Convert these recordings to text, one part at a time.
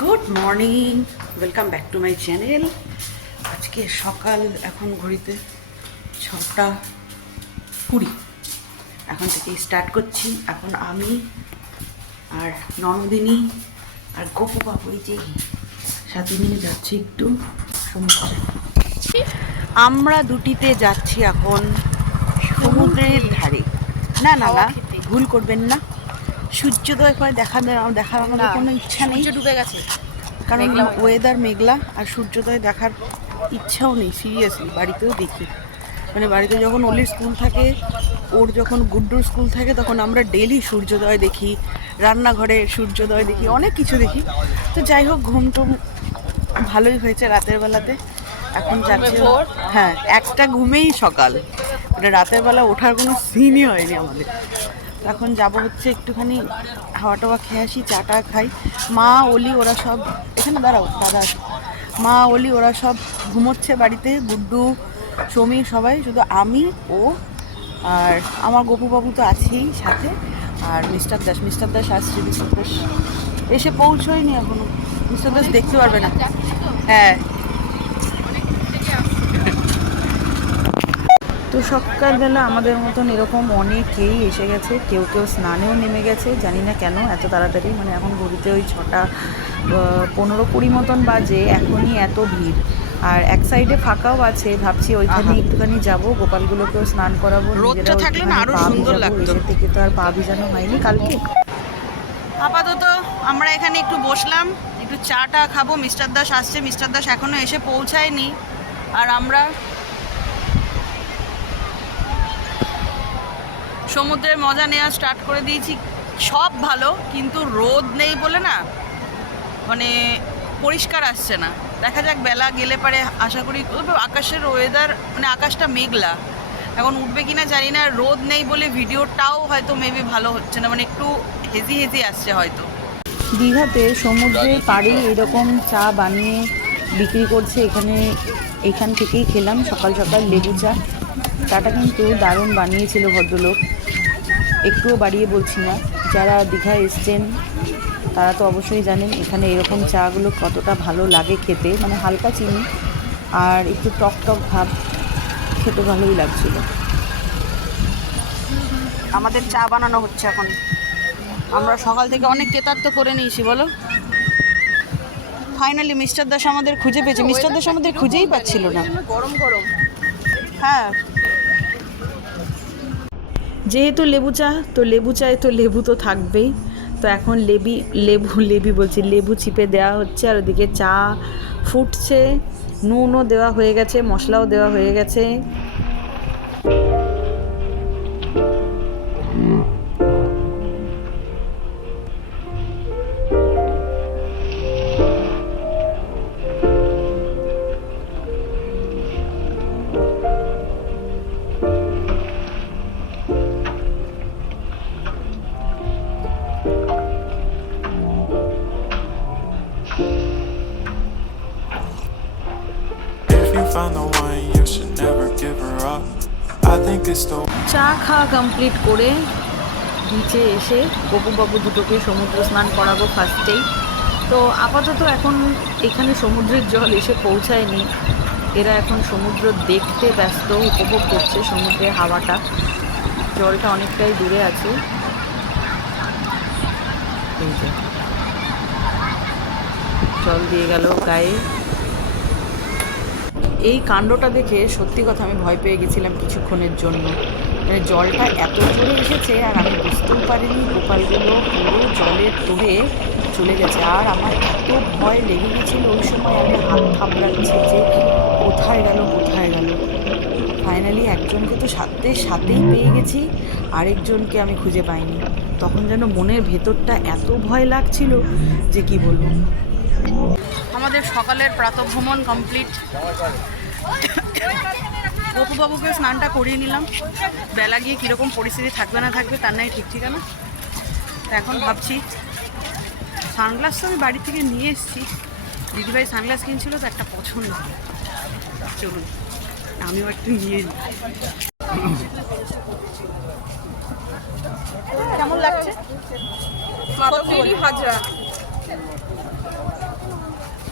Good morning welcome back to my channel আজকে সকাল এখন ঘড়িতে ছটা কুড়ি। এখন থেকে স্টার্ট করছি। এখন আমি আর ননদিনী আর গপু বাবু এই যে সাথে নিয়ে যাচ্ছি একটু সমুদ্রে। আমরা দুটিতে যাচ্ছি এখন সমুদ্রের ধারে। না না না ভুল করবেন না। সূর্যোদয় করে দেখা দেখার আমাদের কোনো ইচ্ছা নেই। ডুবে গেছে। কারণ ওয়েদার মেঘলা আর সূর্যোদয় দেখার ইচ্ছাও নেই সিরিয়াসলি বাড়িতেও দেখি। মানে বাড়িতে যখন ওলির স্কুল থাকে ওর যখন গুড্ডুর স্কুল থাকে তখন আমরা ডেলি সূর্যোদয় দেখি রান্নাঘরে সূর্যোদয় দেখি অনেক কিছু দেখি। তো যাই হোক ঘুম টুম ভালোই হয়েছে রাতের বেলাতে। এখন যাচ্ছি? হ্যাঁ একটা ঘুমেই সকাল। মানে রাতের বেলা ওঠার কোনো সিনই হয়নি আমাদের। এখন যাব হচ্ছে একটুখানি হাওয়া টাওয়া খেয়ে আসি চাটা খাই। মা, অলি ওরা সব এখানে দাঁড়াও, দাদা। মা, অলি ওরা সব ঘুমোচ্ছে বাড়িতে, গুড্ডু সমীর সবাই, শুধু আমি, ও আর আমার গপুবাবু তো আছেই সাথে, আর মিস্টার দাস মিস্টার দাস আসছে, মিস্টার দাস এসে পৌঁছয়নি এখনও। মিস্টার দাস দেখতে পারবে না। হ্যাঁ তো সকালবেলা আমাদের মতন এরকম অনেকেই এসে গেছে। কেউ কেউ স্নানেও নেমে গেছে। জানি না কেন এত তাড়াতাড়ি। মানে এখন ঘড়িতে ওই ছটা পনেরো কুড়ি মতন বাজে। এখনই এত ভিড়। আর এক সাইডে ফাঁকাও আছে। ভাবছি ওইখানে একটুখানি যাব। গোপালগুলোকেও স্নান করাবো। রোদটা থাকলে না আরও সুন্দর লাগতো। থেকে তো আর পা ভিজানো হয়নি কালকে। আপাতত আমরা এখানে একটু বসলাম। একটু চাটা খাব। মিস্টার দাস আসছে। মিস্টার দাস এখনও এসে পৌঁছায়নি। আর আমরা সমুদ্রের মজা নেওয়া স্টার্ট করে দিয়েছি। সব ভালো কিন্তু রোদ নেই বলে না মানে পরিষ্কার আসছে না। দেখা যাক বেলা গেলে পারে আশা করি। আকাশের ওয়েদার মানে আকাশটা মেঘলা। এখন উঠবে কিনা জানি না রোদ নেই বলে ভিডিওটাও হয়তো মেবি ভালো হচ্ছে না মানে একটু হেজি হেজি আসছে হয়তো। দীঘাতে সমুদ্রের পাড়ে এরকম চা বানিয়ে বিক্রি করছে এখানে এখান থেকেই খেলাম সকাল সকাল লেবু চা। চাটা কিন্তু দারুণ বানিয়েছিল ভদ্রলোক। একটুও বাড়িয়ে বলছি না। যারা দীঘায় এসছেন তারা তো অবশ্যই জানেন এখানে এরকম চাগুলো কতটা ভালো লাগে খেতে। মানে হালকা চিনি আর একটু টক টক ভাব খেতে ভালোই লাগছিল। আমাদের চা বানানো হচ্ছে এখন। আমরা সকাল থেকে অনেক কেতার্থ করে নিয়েছি বলো। ফাইনালি মিস্টার দাস আমাদের খুঁজে পেয়েছে। মিস্টার দাস আমাদের খুঁজেই পাচ্ছিল না। গরম গরম। হ্যাঁ। যেহেতু লেবু চা, তো লেবু চায় তো লেবু তো থাকবেই। তো এখন লেবি, লেবু, লেবি বলছি, লেবু চিপে দেওয়া হচ্ছে আর ওদিকে চা ফুটছে, নুনও দেওয়া হয়ে গেছে, মশলাও দেওয়া হয়ে গেছে। চা খাওয়া কমপ্লিট করে বিচে এসে গপুবাবু দুটোকে সমুদ্র স্নান করাবো ফার্স্টেই তো আপাতত এখন এখানে সমুদ্রের জল এসে পৌঁছায়নি। এরা এখন সমুদ্র দেখতে ব্যস্ত, উপভোগ করছে সমুদ্রের হাওয়াটা। জলটা অনেকটাই দূরে আছে। জল দিয়ে গেল গায়ে। এই কাণ্ডটা দেখে সত্যি কথা আমি ভয় পেয়ে গেছিলাম কিছুক্ষণের জন্য। মানে জলটা এত জোরে এসেছে আর আমি বুঝতেও পারিনি, গোপালগুলো পুরো জলের তোড়ে চলে গেছে। আর আমার এত ভয় লেগে গেছিল, ওই সময় আমি হাত থাপড়াচ্ছি যে কোথায় গেল কোথায় গেল। ফাইনালি একজনকে তো সাথে সাথেই পেয়ে গেছি, আরেকজনকে আমি খুঁজে পাইনি। তখন যেন মনের ভেতরটা এত ভয় লাগছিল যে কি বলব। আমাদের সকালের প্রাতভ্রমণ কমপ্লিট গপুবাবুকে স্নানটা করিয়ে নিলাম। বেলা গিয়ে কীরকম পরিস্থিতি থাকবে না থাকবে তার নাই ঠিক ঠিকানা। তো এখন ভাবছি সানগ্লাস তো আমি বাড়ি থেকে নিয়ে এসেছি। দিদিভাই সানগ্লাস কিনছিল তো একটা পছন্দ। চলুন আমিও একটু নিয়ে নিই। কেমন লাগছে? হাজরা।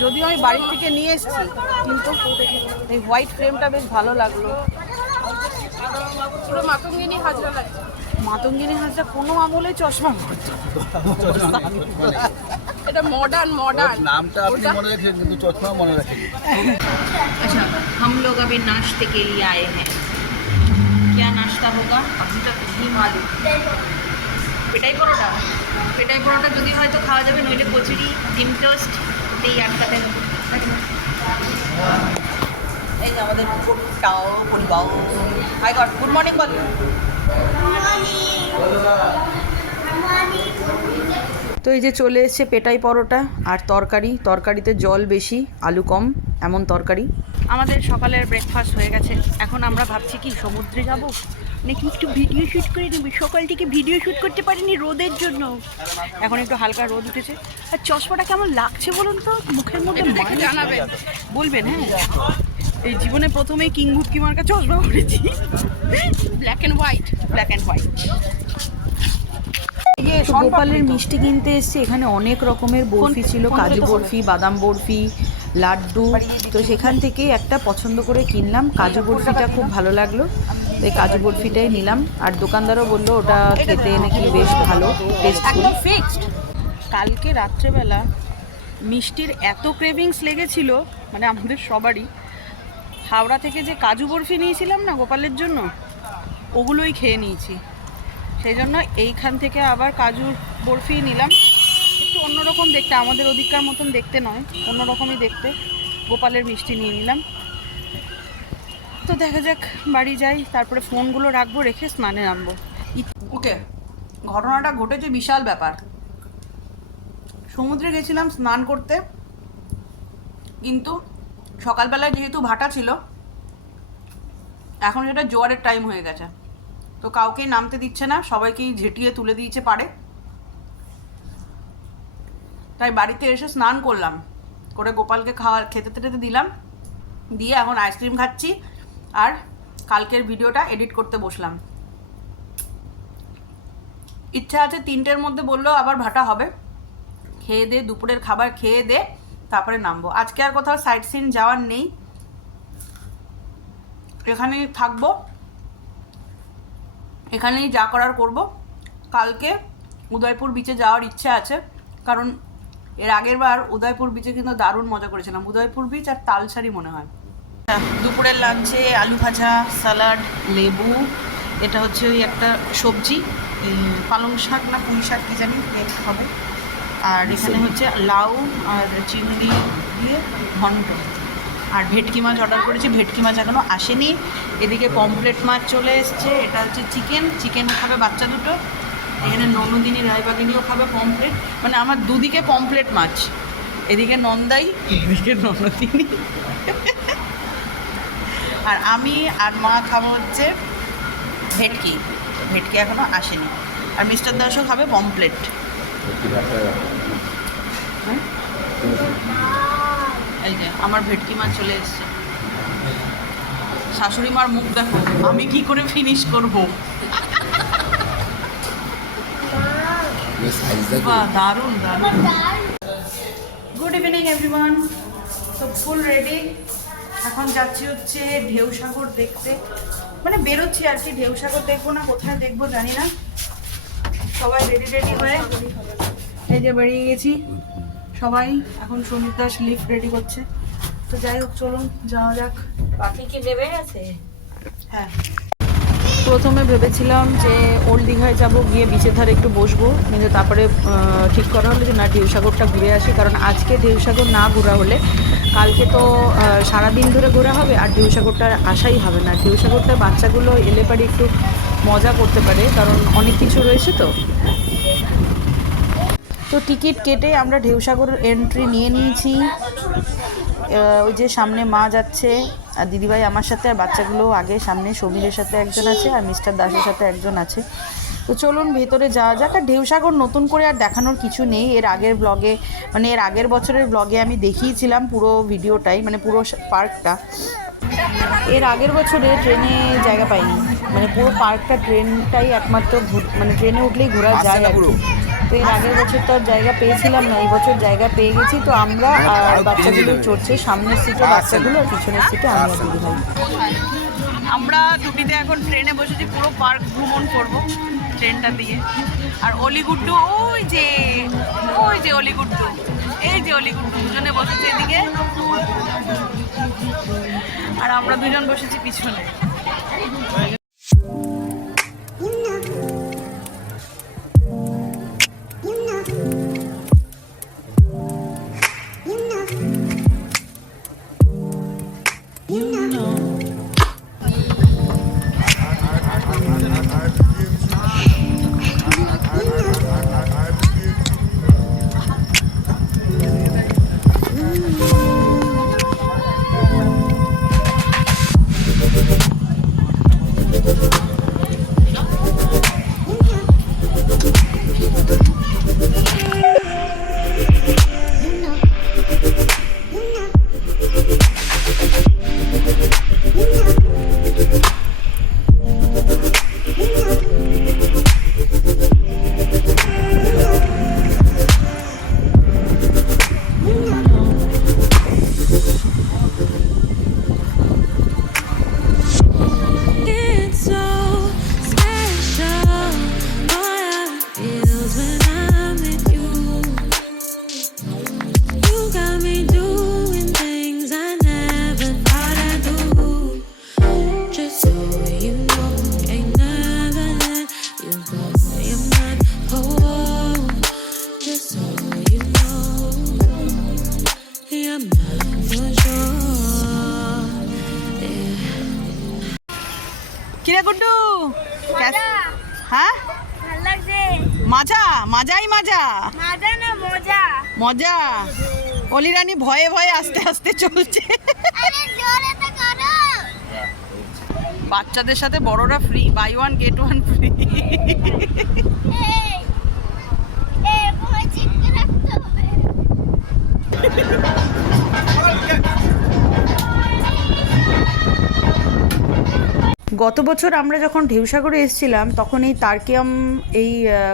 যদিও আমি বাড়ির থেকে নিয়ে এসেছি কিন্তু এই হোয়াইট ফ্রেমটা বেশ ভালো লাগলো পুরো মাতঙ্গিনী হাজরা লাগছে মাতঙ্গিনী হাঁসটা কোনো আমলে চশমা পরতো। এটা মডার্ন মডার্ন নামটা আপনি মনে রাখেন কিন্তু চশমা মনে রাখেন अच्छा हम लोग अभी नाश्ते के लिए आए हैं क्या नाश्ता होगा अभी तक नहीं मालूम পেটাই পরোটা পেটাই পরোটা যদি হয় তো খাওয়া যাবে নইলে কচুরি ডিম টোস্ট এই যে আমাদের গুড মর্নিং বল। তো এই যে চলে এসছে পেটাই পরোটা আর তরকারি। তরকারিতে জল বেশি, আলু কম, এমন তরকারি। আমাদের সকালের ব্রেকফাস্ট হয়ে গেছে। এখন আমরা ভাবছি কি সমুদ্রে যাব? নাকি একটু ভিডিও শ্যুট করে নেবে? সকাল থেকে ভিডিও শ্যুট করতে পারিনি রোদের জন্য। এখন একটু হালকা রোদ উঠেছে। আর চশমাটা কেমন লাগছে বলুন তো? মুখের মধ্যে মানিয়ে জানাবেন। বলবেন হ্যাঁ। এই জীবনে প্রথমেই কিংবুট কি মার্কা চশমা পরেছি। Black and white black and white গোপালের মিষ্টি কিনতে এসছে এখানে অনেক রকমের বরফি ছিল। কাজু বরফি বাদাম বরফি লাড্ডু। তো সেখান থেকে একটা পছন্দ করে কিনলাম। কাজু বরফিটা খুব ভালো লাগল। তো এই কাজু বরফিটাই নিলাম। আর দোকানদারও বলল, ওটা খেতে নাকি বেশ ভালো ফিক্সড কালকে রাত্রেবেলা মিষ্টির এত ক্রেভিংস লেগেছিল মানে আমাদের সবারই। হাওড়া থেকে যে কাজু বরফি নিয়েছিলাম না গোপালের জন্য, ওগুলোই খেয়ে নিয়েছি। সেই জন্য এইখান থেকে আবার কাজুর বরফি নিলাম। অন্যরকম দেখতে, আমাদের ওদিককার মতন দেখতে নয়, অন্যরকমই দেখতে। গোপালের মিষ্টি নিয়ে নিলাম। তো দেখা যাক, বাড়ি যাই, তারপরে ফোনগুলো রাখব, রেখে স্নানে নামবো। ওকে, ঘটনাটা ঘটেছে বিশাল ব্যাপার। সমুদ্রে গেছিলাম স্নান করতে, কিন্তু সকালবেলায় যেহেতু ভাটা ছিল, এখন সেটা জোয়ারের টাইম হয়ে গেছে। তো কাউকেই নামতে দিচ্ছে না, সবাইকেই ঝেঁটিয়ে তুলে দিয়েছে পারে তাই বাড়িতে এসে স্নান করলাম। করে গোপালকে খাওয়া খেতে টেতে দিলাম। দিয়ে এখন আইসক্রিম খাচ্ছি আর কালকের ভিডিওটা এডিট করতে বসলাম। ইচ্ছা আছে তিনটের মধ্যে বললেও আবার ভাটা হবে। খেয়ে দে, দুপুরের খাবার খেয়ে দে, তারপরে নামবো। আজকে আর কোথাও সাইট সিন যাওয়ার নেই। এখানেই থাকব। এখানেই যা করার করব। কালকে উদয়পুর বিচে যাওয়ার ইচ্ছে আছে। কারণ এর আগের বার উদয়পুর বিচে কিন্তু দারুণ মজা করেছিলাম। উদয়পুর বিচ আর তালসারি মনে হয়। দুপুরের লাঞ্চে আলু ভাজা স্যালাড লেবু এটা হচ্ছে ওই একটা সবজি পালং শাক না পুঁই শাক কি জানি হবে। আর এখানে হচ্ছে লাউ আর চিংড়ি দিয়ে ঘন্ট। আর ভেটকি মাছ অর্ডার করেছি ভেটকি মাছ এখনও আসেনি। এদিকে পমপ্লেট মাছ চলে এসছে এটা হচ্ছে চিকেন। চিকেন খাবে বাচ্চা দুটো। এখানে ননদিনী রায়বাগিনীও খাবে পমপ্লেট মানে আমার দুদিকে পমপ্লেট মাছ। এদিকে নন্দাই, এদিকে ননদিনী। আর আমি আর মা খাব হচ্ছে ভেটকি। ভেটকি এখনও আসেনি। আর মিস্টার দাসও খাবে পমপ্লেট হ্যাঁ? এই যে, আমার ভেটকি মাছ চলে এসছে। শাশুড়ি মার মুখ দেখো, আমি কি করে ফিনিশ করব? দারুণ দারুণ গুড ইভিনিং এভরিওয়ান তো ফুল রেডি এখন যাচ্ছি হচ্ছে ঢেউ সাগর দেখতে। মানে বেরোচ্ছি আর কি ঢেউ সাগর দেখব না কোথায় দেখব জানি না। সবাই রেডি রেডি হয়ে এই যে বেরিয়ে গেছি। সবাই এখন সন্দীপ দাস লিফট রেডি করছে। তো যাই হোক চলুন যাওয়া যাক। পাখি কি নেমে গেছে হ্যাঁ। প্রথমে ভেবেছিলাম যে ওল্ড দীঘায় যাব, গিয়ে বিচের ধারে একটু বসবো। কিন্তু তারপরে ঠিক করা হলো যে না, ঢেউসাগরটা ঘুরে আসি। কারণ আজকে ঢেউসাগর না ঘোরা হলে কালকে তো সারাদিন ধরে ঘোরা হবে আর ঢেউসাগরটা আসাই হবে না। ঢেউসাগরটা বাচ্চাগুলো এলে পারে একটু মজা করতে পারে, কারণ অনেক কিছু রয়েছে তো। তো টিকিট কেটে আমরা ঢেউসাগর এন্ট্রি নিয়ে নিয়েছি। ওই যে সামনে মা যাচ্ছে। আর দিদিভাই আমার সাথে, আর বাচ্চাগুলো আগে সামনে সমীরের সাথে একজন আছে, আর মিস্টার দাসের সাথে একজন আছে। তো চলুন ভেতরে যাওয়া যাক। আর ঢেউসাগর নতুন করে আর দেখানোর কিছু নেই। এর আগের ব্লগে মানে এর আগের বছরের ব্লগে আমি দেখিয়েছিলাম পুরো ভিডিওটাই মানে পুরো পার্কটা এর আগের বছরে ট্রেনে জায়গা পাইনি। মানে পুরো পার্কটা ট্রেনটাই একমাত্র মানে ট্রেনে উঠলেই ঘোরা যায় কি। তো এর আগের বছর তো আর জায়গা পেয়েছিলাম না এই বছর জায়গা পেয়ে গেছি। তো আমরা আর বাচ্চাগুলো চড়ছে সামনের সিটে বাচ্চাগুলো আর পিছনের সিটে আমি আর দিদি ভাই। আমরা দুটিতে এখন ট্রেনে বসেছি পুরো পার্ক ভ্রমণ করব ট্রেনটা দিয়ে। আর অলিগুড্ডু ওই যে ওই যে অলিগুড্ডু এই যে অলিগুড্ডু দুজনে বসেছে এদিকে। আর আমরা দুজন বসেছি পিছনে। কিরে গুড্ডু? হ্যাঁ? মাজা মাজাই মাজা। মজা না মজা? মজা। অলি রানী ভয়ে ভয়ে আস্তে আস্তে চলছে। বাচ্চাদের সাথে বড়রা free buy one get one free গত বছর আমরা যখন ঢেউসাগরে এসেছিলাম, তখন এই তারকিয়াম, এই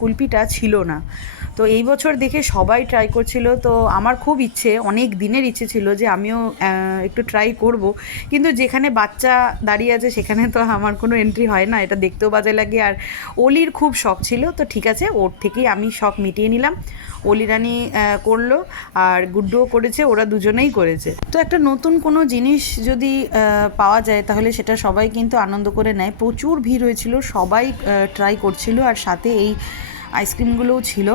কুলপিটা ছিল না। তো এই বছর দেখে সবাই ট্রাই করছিল। তো আমার খুব ইচ্ছে, অনেক দিনের ইচ্ছে ছিল যে আমিও একটু ট্রাই করব। কিন্তু যেখানে বাচ্চা দাঁড়িয়ে আছে, সেখানে তো আমার কোনো এন্ট্রি হয় না। এটা দেখতেও বাজে লাগে। আর অলির খুব শখ ছিল। তো ঠিক আছে, ওর থেকেই আমি শখ মিটিয়ে নিলাম। অলি রানী করল আর গুড্ডুও করেছে, ওরা দুজনেই করেছে। তো একটা নতুন কোনো জিনিস যদি পাওয়া যায়, তাহলে সেটা সবাই কিন্তু আনন্দ করে নেয়। প্রচুর ভিড় হয়েছিল, সবাই ট্রাই করছিল, আর সাথে এই আইসক্রিমগুলোও ছিল।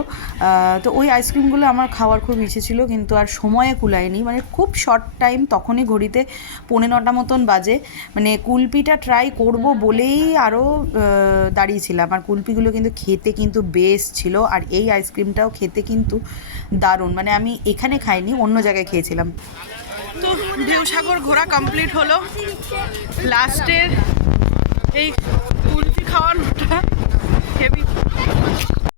তো ওই আইসক্রিমগুলো আমার খাওয়ার খুব ইচ্ছে ছিল, কিন্তু আর সময়ে কুলায়নি। মানে খুব শর্ট টাইম তখনই ঘড়িতে পৌনে নটা মতন বাজে। মানে কুলপিটা ট্রাই করব বলেই আরও দাঁড়িয়েছিলাম। আর কুলপিগুলো কিন্তু খেতে কিন্তু বেশ ছিল, আর এই আইসক্রিমটাও খেতে কিন্তু দারুণ। মানে আমি এখানে খাইনি, অন্য জায়গায় খেয়েছিলাম। তো ঢেউসাগর ঘোরা কমপ্লিট হলো। লাস্টের এই কুলফি খাওয়ানোটা